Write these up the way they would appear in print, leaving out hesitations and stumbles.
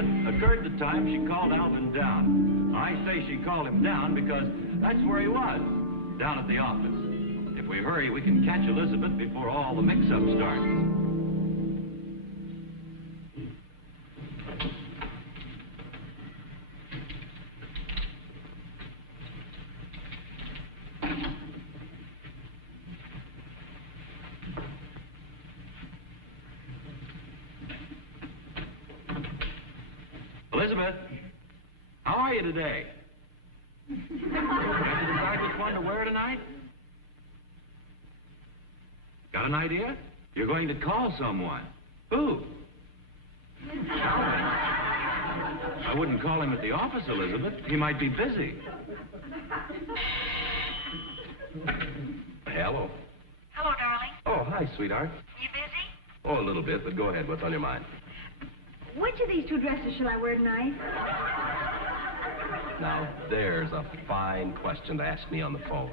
Elizabeth, occurred the time she called Alvin down. I say she called him down because that's where he was, down at the office. If we hurry, we can catch Elizabeth before all the mix-up starts. Elizabeth, how are you today? Have you decided which one to wear tonight? Got an idea? You're going to call someone. Who? Alvin. I wouldn't call him at the office, Elizabeth. He might be busy. Hello. Hello, darling. Oh, hi, sweetheart. You busy? Oh, a little bit, but go ahead. What's on your mind? Which of these two dresses shall I wear tonight? Now, there's a fine question to ask me on the phone.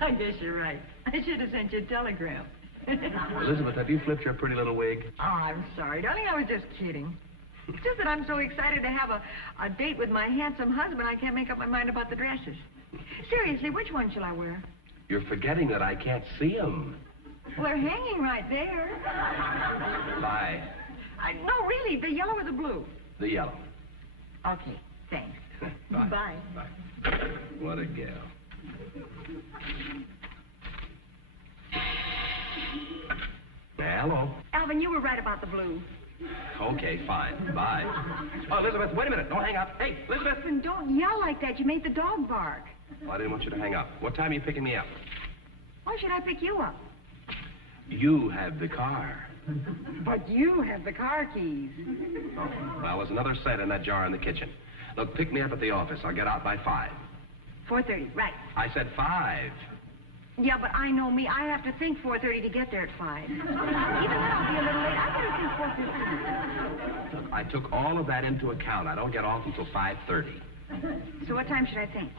I guess you're right. I should have sent you a telegram. Elizabeth, have you flipped your pretty little wig? Oh, I'm sorry, darling. I was just kidding. It's just that I'm so excited to have a date with my handsome husband, I can't make up my mind about the dresses. Seriously, which one shall I wear? You're forgetting that I can't see them. Well, they're hanging right there. Bye. No, really, the yellow or the blue? The yellow. Okay, thanks. Bye. Bye. Bye. What a gal. Hello. Alvin, you were right about the blue. Okay, fine. Bye. Oh, Elizabeth, wait a minute. Don't hang up. Hey, Elizabeth. Alvin, don't yell like that. You made the dog bark. Well, I didn't want you to hang up. What time are you picking me up? Why should I pick you up? You have the car. But you have the car keys. Oh, well, there's another set in that jar in the kitchen. Look, pick me up at the office. I'll get out by 5. 4:30, right. I said 5. Yeah, but I know me. I have to think 4:30 to get there at 5. Even then, I'll be a little late. I better think 4:15. Look, I took all of that into account. I don't get off until 5:30. So what time should I think?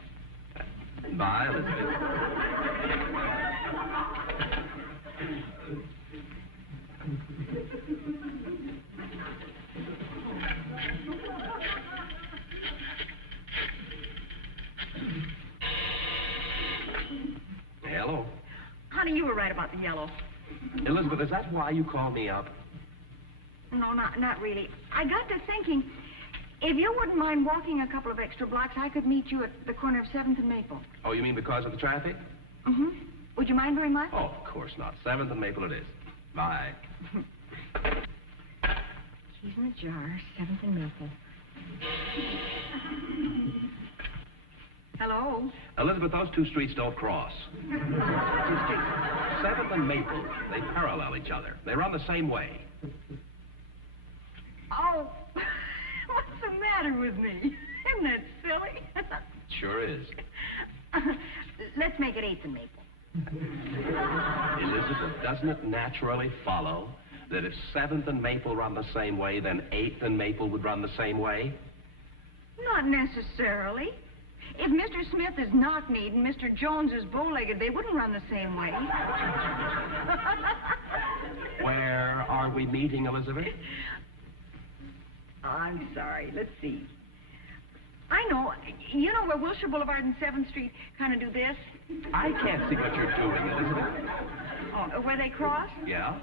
Bye, Elizabeth. Hello. Honey, you were right about the yellow. Elizabeth, is that why you called me up? No, not really. I got to thinking, if you wouldn't mind walking a couple of extra blocks, I could meet you at the corner of 7th and Maple. Oh, you mean because of the traffic? Mm-hmm. Would you mind very much? Oh, of course not. 7th and Maple it is. Bye. Keys in the jar, 7th and Maple. Hello? Elizabeth, those two streets don't cross. Two streets. 7th and Maple, they parallel each other. They run the same way. Oh, what's the matter with me? Isn't that silly? Sure is. Let's make it 8th and Maple. Elizabeth, doesn't it naturally follow that if 7th and Maple run the same way, then 8th and Maple would run the same way? Not necessarily. If Mr. Smith is knock-kneed and Mr. Jones is bow-legged, they wouldn't run the same way. Where are we meeting, Elizabeth? Oh, I'm sorry. Let's see. I know. You know where Wilshire Boulevard and 7th Street kind of do this? I can't see what you're doing, Elizabeth. Oh, where they cross? Yeah?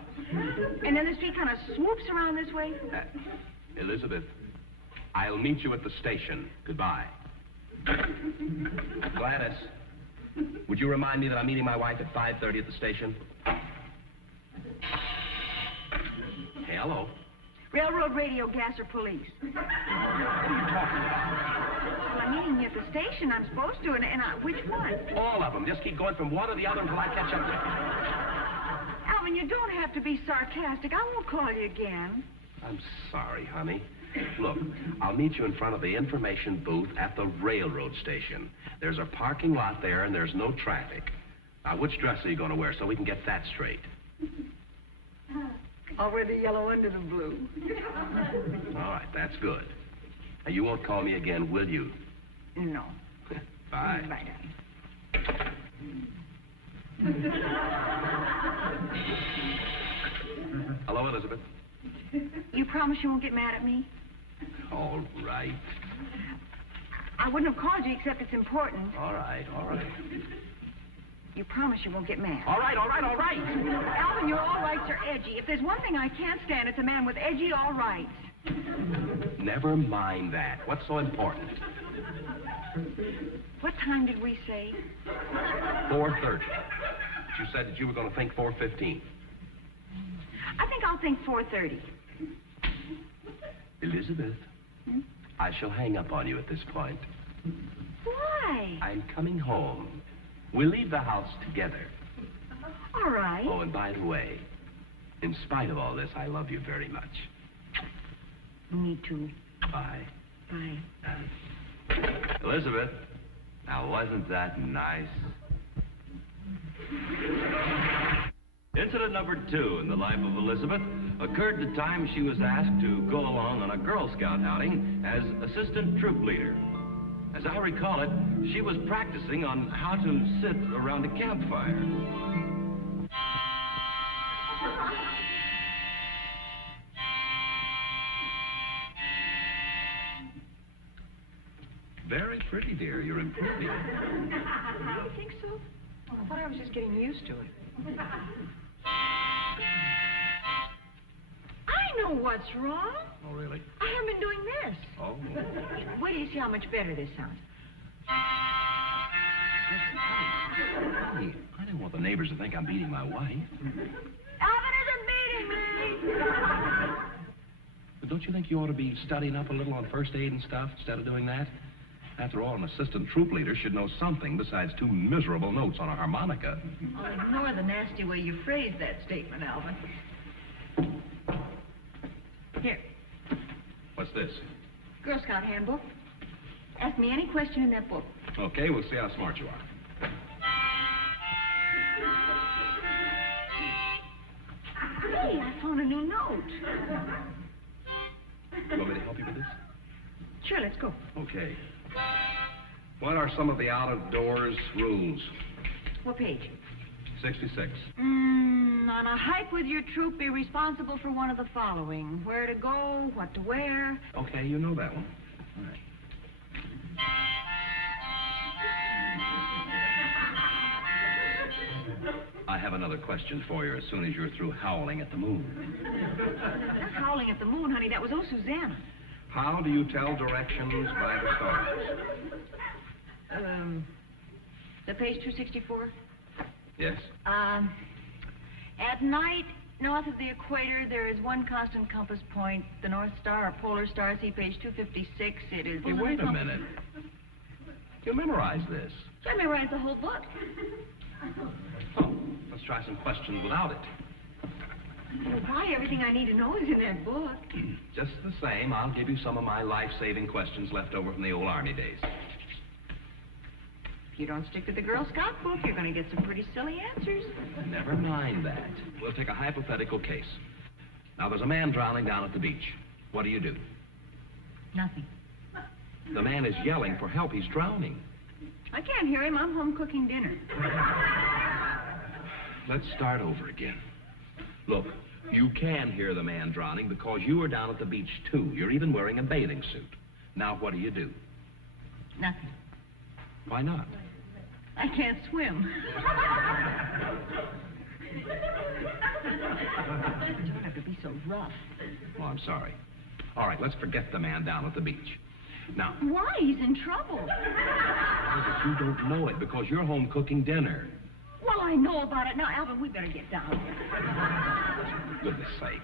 And then the street kind of swoops around this way? Elizabeth, I'll meet you at the station. Goodbye. Gladys, would you remind me that I'm meeting my wife at 5:30 at the station? Hello. Railroad, radio, gas, or police? What are you talking about? Well, I'm meeting you at the station. I'm supposed to, and which one? All of them. Just keep going from one to the other until I catch up with you. Alvin, you don't have to be sarcastic. I won't call you again. I'm sorry, honey. Look, I'll meet you in front of the information booth at the railroad station. There's a parking lot there, and there's no traffic. Now, which dress are you going to wear so we can get that straight? I'll wear the yellow under the blue. All right, that's good. Now, you won't call me again, will you? No. Bye. Bye, darling. Hello, Elizabeth. You promise you won't get mad at me? All right. I wouldn't have called you except it's important. All right. You promise you won't get mad. All right. Alvin, your all rights are edgy. If there's one thing I can't stand, it's a man with edgy all rights. Never mind that. What's so important? What time did we say? 4:30. You said that you were going to think 4:15. I think I'll think 4:30. Elizabeth, I shall hang up on you at this point. Why? I'm coming home. We'll leave the house together. All right. Oh, and by the way, in spite of all this, I love you very much. Me too. Bye. Bye. Elizabeth, now wasn't that nice? Incident number 2 in the life of Elizabeth occurred the time she was asked to go along on a Girl Scout outing as assistant troop leader. As I recall it, she was practicing on how to sit around a campfire. Very pretty, dear. You're improving. You think so? I thought I was just getting used to it. I know what's wrong. Oh, really? I haven't been doing this. Oh. Wait till you see how much better this sounds. Hey, I don't want the neighbors to think I'm beating my wife. Alvin isn't beating me. But don't you think you ought to be studying up a little on first aid and stuff instead of doing that? After all, an assistant troop leader should know something besides 2 miserable notes on a harmonica. I'll ignore the nasty way you phrased that statement, Alvin. Here, What's this? Girl Scout handbook. Ask me any question in that book. Okay, we'll see how smart you are. Hey, I found a new note. You want me to help you with this? Sure, let's go. Okay. What are some of the out-of-doors rules? What page? 66. On a hike with your troop, be responsible for one of the following. Where to go, what to wear. Okay, you know that one. All right. I have another question for you as soon as you're through howling at the moon. Not howling at the moon, honey. That was Oh, Susanna. How do you tell directions by the stars? The page 264? Yes? At night, north of the equator, there is one constant compass point, the North Star or Polar Star. See page 256. It is... Hey, wait a minute. You memorize this. I memorize the whole book. Oh, let's try some questions without it. Why? Everything I need to know is in that book. Just the same, I'll give you some of my life-saving questions left over from the old Army days. If you don't stick to the Girl Scout book, you're going to get some pretty silly answers. Never mind that. We'll take a hypothetical case. Now, there's a man drowning down at the beach. What do? Nothing. The man is yelling for help. He's drowning. I can't hear him. I'm home cooking dinner. Let's start over again. Look, you can hear the man drowning because you were down at the beach, too. You're even wearing a bathing suit. Now, what do? Nothing. Why not? I can't swim. You don't have to be so rough. Oh, I'm sorry. All right, let's forget the man down at the beach. Now... Why? He's in trouble. But you don't know it because you're home cooking dinner. Well, I know about it. Now, Alvin, we better get down. For goodness sake.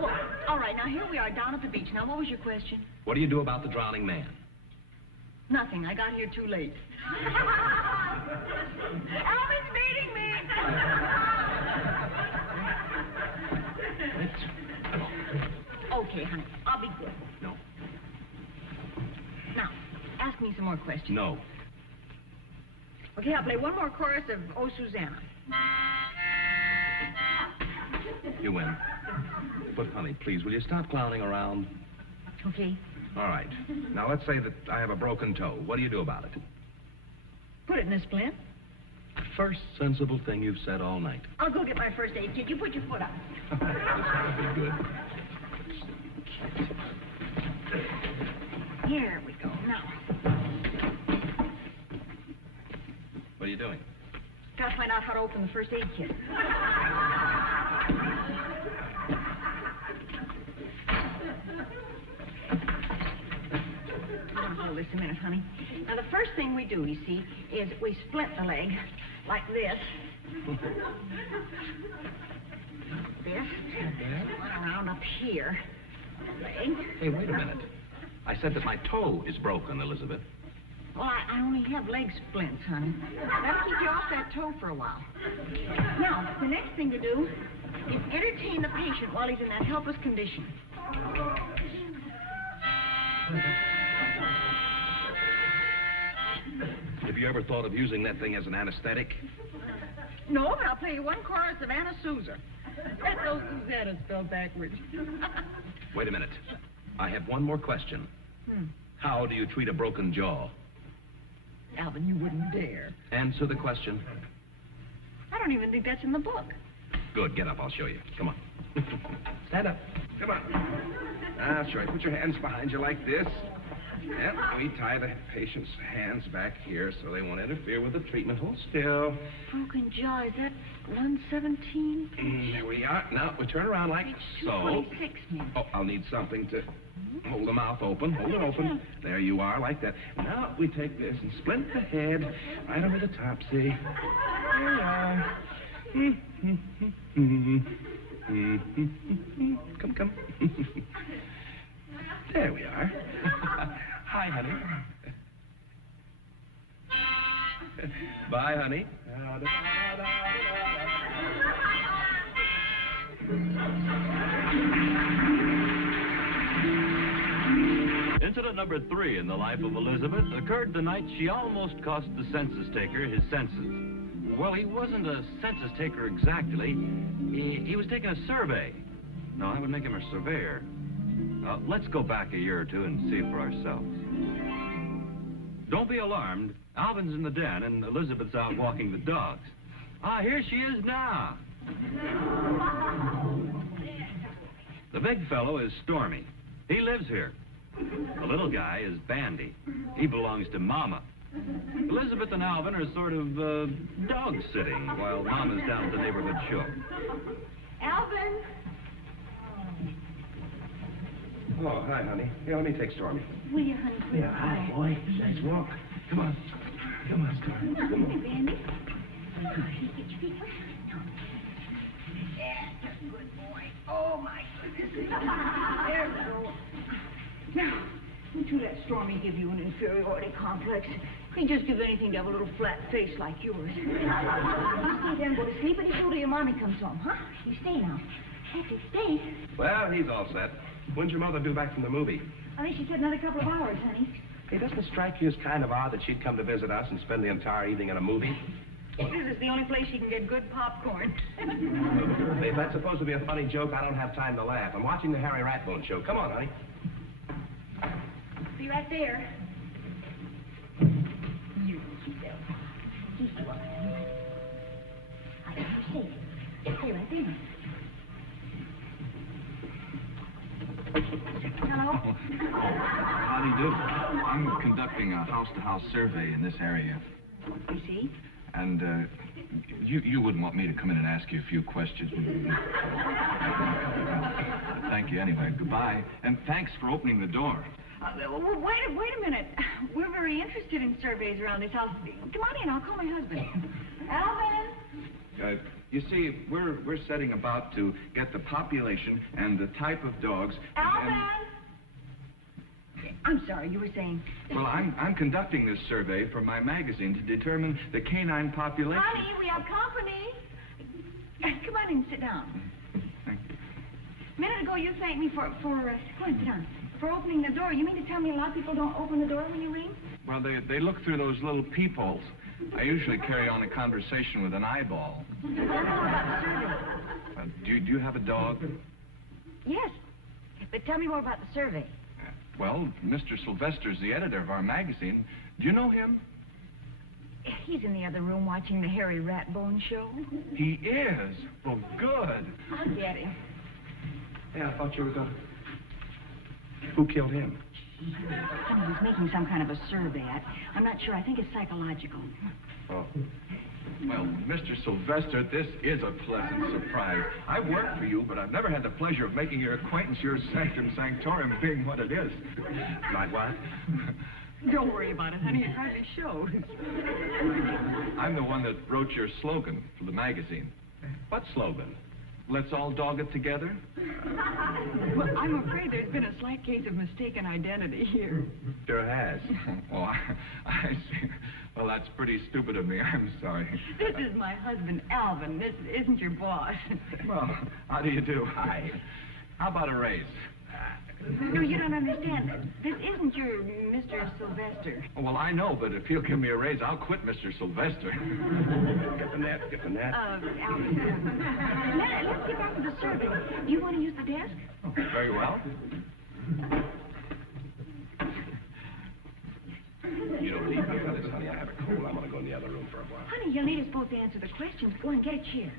Well, all right, now here we are down at the beach. Now, what was your question? What do you do about the drowning man? Nothing. I got here too late. Alvin's beating me. Okay, honey. I'll be good. No. Now, ask me some more questions. No. Okay, I'll play one more chorus of Oh, Susanna. You win. But, honey, please, will you stop clowning around? Okay. All right. Now, let's say that I have a broken toe. What do you do about it? Put it in a splint. First sensible thing you've said all night. I'll go get my first aid kit. You put your foot up. This ought to be good. Here we go. Now, What are you doing? gotta find out how to open the first aid kit. Hold this a minute, honey. Now, the first thing we do, you see, is we split the leg like this. One around up here. Leg. Hey, wait a minute. I said that my toe is broken, Elizabeth. Well, I only have leg splints, honey. That'll keep you off that toe for a while. Now, the next thing to do is entertain the patient while he's in that helpless condition. Have you ever thought of using that thing as an anesthetic? No, but I'll play you one chorus of Anna Sousa. That's those Susannas spelled backwards. Wait a minute. I have one more question. How do you treat a broken jaw? Alvin, you wouldn't dare. Answer the question. I don't even think that's in the book. Good, get up, I'll show you. Come on. Stand up. Come on. I'll show you. Put your hands behind you like this. Yep, we tie the patient's hands back here so they won't interfere with the treatment. Hold still. Broken jaw, is that 117? There we are. Now, we turn around like so. 226, man. Oh, I'll need something to hold the mouth open. Hold it open. There you are, like that. Now, we take this and splint the head right over the top, see? There you are. Come. There we are. Hi, honey. Bye, honey. Incident number 3 in the life of Elizabeth occurred the night she almost cost the census taker his senses. Well, he wasn't a census taker exactly. He was taking a survey. No, that would make him a surveyor. Let's go back a year or two and see for ourselves. Don't be alarmed. Alvin's in the den and Elizabeth's out walking the dogs. Here she is now. The big fellow is Stormy. He lives here. The little guy is Bandy. He belongs to Mama. Elizabeth and Alvin are sort of dog-sitting while Mama's down at the neighborhood show. Alvin! Oh, hi, honey. Here, let me take Stormy. Will you, honey? Yeah, hi, boy. Let's walk. Come on. Come on, Stormy. Come on. Hey, Bandy. Come on, get your feet wet. Yeah, good boy. Oh, my goodness. There we go. Now, don't you let Stormy give you an inferiority complex. He'd just give anything to have a little flat face like yours. You stay there and go to sleep, and you go till your mommy comes home, huh? You stay now. That's it, stay. Well, he's all set. When's your mother due back from the movie? I think she said another couple of hours, honey. Hey, doesn't it strike you as kind of odd that she'd come to visit us and spend the entire evening in a movie? This is the only place she can get good popcorn. Hey, if that's supposed to be a funny joke, I don't have time to laugh. I'm watching the Harry Ratbone show. Come on, honey. Be right there. You keep there. Keep you up. I hear you say it. Stay right there. Hello? How do you do? I'm conducting a house-to-house survey in this area. You see? And, you wouldn't want me to come in and ask you a few questions, would you? Thank you anyway. Goodbye. And thanks for opening the door. Wait a minute. We're very interested in surveys around this house. Come on in. I'll call my husband. Alvin! You see, we're setting about to get the population and the type of dogs. Alvin! I'm sorry, you were saying. Well, I'm conducting this survey for my magazine to determine the canine population. Honey, we have company. Come on in and sit down. Thank you. A minute ago, you thanked me for go on, sit down. For opening the door. You mean to tell me a lot of people don't open the door when you ring? Well, they look through those little peepholes. I usually carry on a conversation with an eyeball. Do you have a dog? Yes. But tell me more about the survey. Well, Mr. Sylvester's the editor of our magazine. Do you know him? He's in the other room watching the Harry Ratbone show. He is? Well, good. I'll get him. Hey, I thought you were going to... Who killed him? Honey, he's making some kind of a survey. I'm not sure. I think it's psychological. Oh. Well, Mr. Sylvester, this is a pleasant surprise. I've worked for you, but I've never had the pleasure of making your acquaintance, your sanctum sanctorum being what it is. Like what? Don't worry about it, honey. It hardly shows. I'm the one that wrote your slogan for the magazine. What slogan? Let's all dog it together? Well, I'm afraid there's been a slight case of mistaken identity here. Sure has. Oh, I see. Well, that's pretty stupid of me. I'm sorry. This is my husband, Alvin. This isn't your boss. Well, how do you do? Hi. How about a raise? No, you don't understand. This isn't your Mr. Sylvester. Oh, well, I know, but if he'll give me a raise, I'll quit Mr. Sylvester. Get the net, get the net. Alvin, let's get back to the survey. Do you want to use the desk? Oh, very well. You don't need me for this, honey. I have a cold. I'm going to go in the other room for a while. Honey, you'll need us both to answer the questions. Go and get a chair.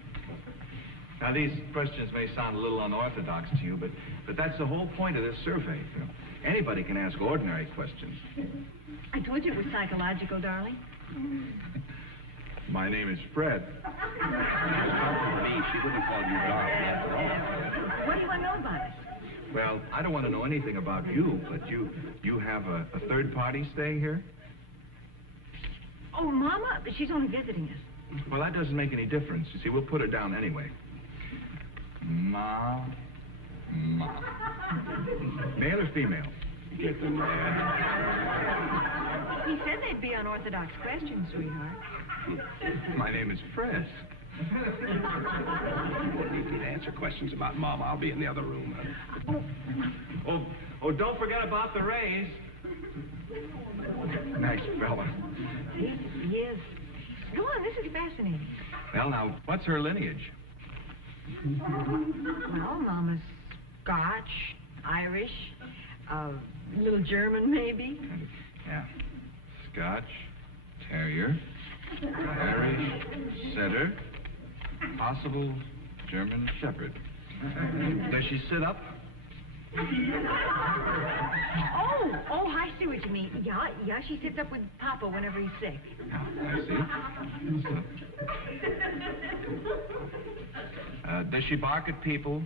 Now, these questions may sound a little unorthodox to you, but that's the whole point of this survey. You know, anybody can ask ordinary questions. I told you it was psychological, darling. My name is Fred. For me, she wouldn't call you darling after all. What do you want to know about us? Well, I don't want to know anything about you, but you have a third party staying here? Oh, Mama, she's only visiting us. Well, that doesn't make any difference. You see, we'll put her down anyway. Ma. Male or female? Get the net. He said they'd be unorthodox questions, sweetheart. My name is Fred. You won't need me to answer questions about Mama. I'll be in the other room, honey. Oh, don't forget about the raise. Nice fella. Yes. Go on, this is fascinating. Well, now, what's her lineage? Well, Mama's Scotch, Irish, little German, maybe. Yeah. Scotch, Terrier, Irish, Setter, possible German Shepherd. Does she sit up? Oh, I see what you mean. Yeah, she sits up with Papa whenever he's sick. I see. Does she bark at people?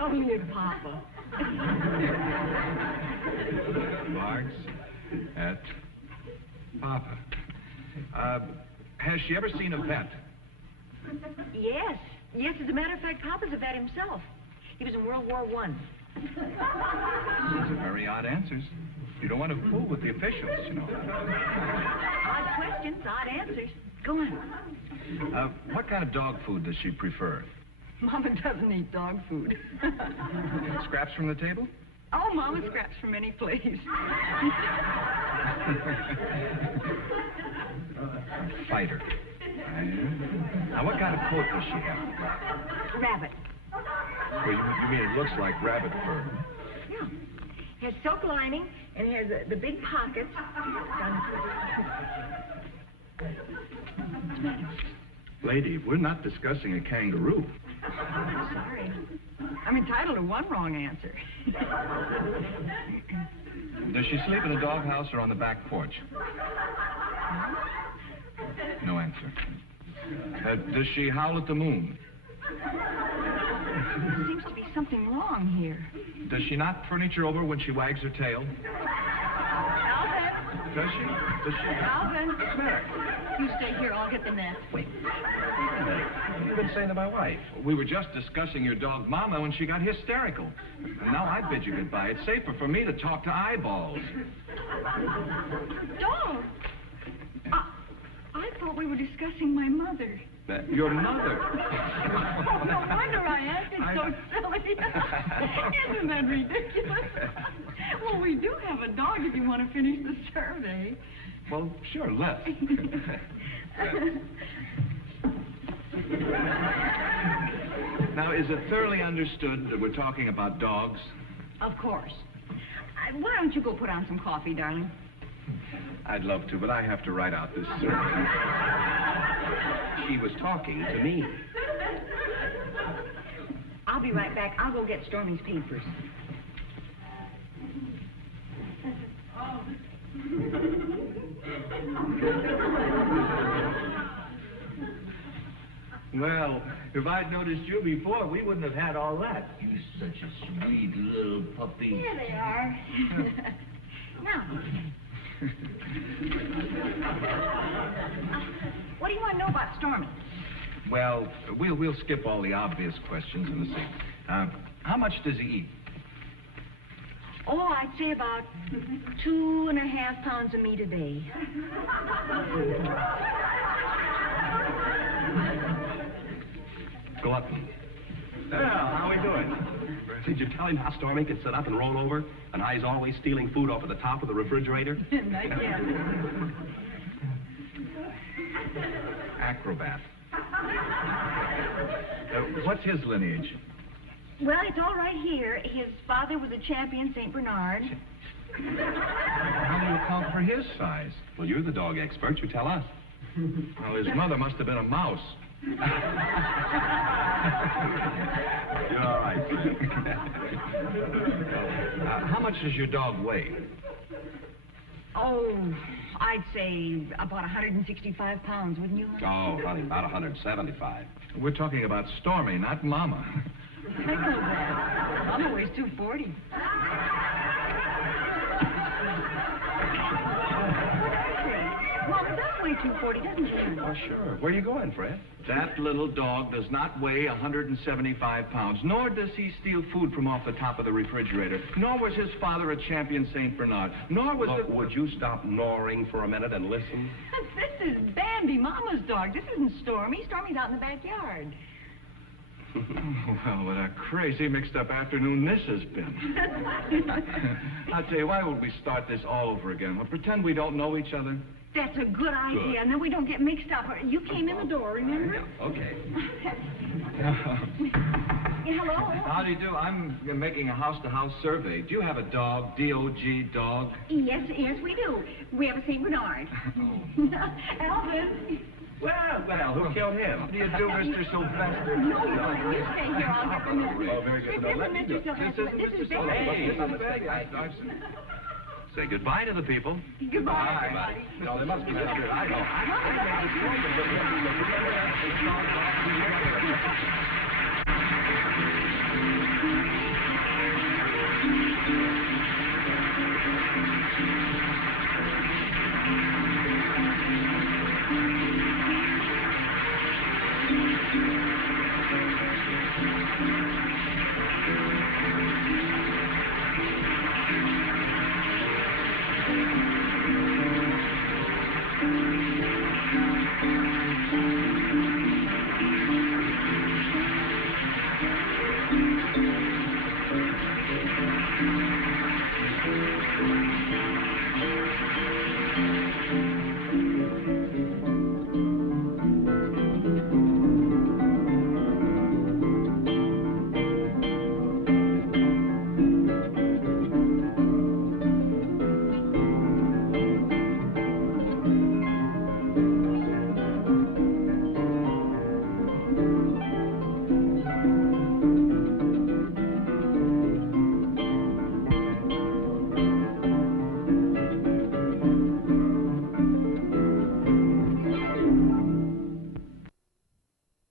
Only at Papa. Barks at Papa. Has she ever seen a vet? Yes, as a matter of fact, Papa's a vet himself. He was in World War I. These are very odd answers. You don't want to fool with the officials, you know. Odd questions, odd answers. Go on. What kind of dog food does she prefer? Mama doesn't eat dog food. Scraps from the table? Oh, Mama scraps from any place. Fighter. Now, what kind of coat does she have? Rabbit. Well, you mean it looks like rabbit fur? Yeah. Has silk lining and has the big pockets. Lady, we're not discussing a kangaroo. Sorry. I'm entitled to one wrong answer. Does she sleep in a doghouse or on the back porch? No answer. Does she howl at the moon? There seems to be something wrong here. Does she knock furniture over when she wags her tail? Alvin! Does she? Alvin! What's the matter? You stay here, I'll get the net. Wait. What have you been saying to my wife? We were just discussing your dog Mama when she got hysterical. And now I bid you goodbye. It's safer for me to talk to eyeballs. Dog? I thought we were discussing my mother. Your mother? Oh, no wonder I acted so silly. Isn't that ridiculous? Well, we do have a dog if you want to finish the survey. Well, sure, let's. Now, is it thoroughly understood that we're talking about dogs? Of course. Why don't you go put on some coffee, darling? I'd love to, but I have to write out this survey. She was talking to me. I'll be right back. I'll go get Stormy's papers. Well, if I'd noticed you before, we wouldn't have had all that. You're such a sweet little puppy. Here they are. Now. What do you want to know about Stormy? Well, we'll skip all the obvious questions in the scene. How much does he eat? Oh, I'd say about 2.5 pounds of meat a day. Glutton. Well, how are we doing? Did you tell him how Stormy can sit up and roll over? And how he's always stealing food off of the top of the refrigerator? Not yet. Acrobat. What's his lineage? Well, it's all right here. His father was a champion St. Bernard. How do you account for his size? Well, you're the dog expert. You tell us. Well, his mother must have been a mouse. You're all right. How much does your dog weigh? Oh, I'd say about 165 pounds, wouldn't you? Oh, honey, about 175. We're talking about Stormy, not Mama. I know that. Mama weighs 240. Mama does weigh 240, doesn't she? Oh, sure. Where are you going, Fred? That little dog does not weigh 175 pounds, nor does he steal food from off the top of the refrigerator, nor was his father a champion St. Bernard, nor was Look, would you stop gnawing for a minute and listen? This is Bambi, Mama's dog. This isn't Stormy. Stormy's out in the backyard. Well, what a crazy mixed-up afternoon this has been. I'll tell you, why would we start this all over again? We'll pretend we don't know each other. That's a good idea, Good. and then we don't get mixed up. You came in the door, remember? Yeah, okay. Yeah, hello? How do you do? I'm making a house-to-house survey. Do you have a dog, D-O-G, dog? Yes, we do. We have a St. Bernard. Alvin. Well, who killed him? How do you do, Mr. Sylvester? No, you stay here. I'll get the Mr. Oh, very good. This is Mr. Sylvester. This is Betty. Hey. Say goodbye to the people. Goodbye, everybody. No, there must be. I know.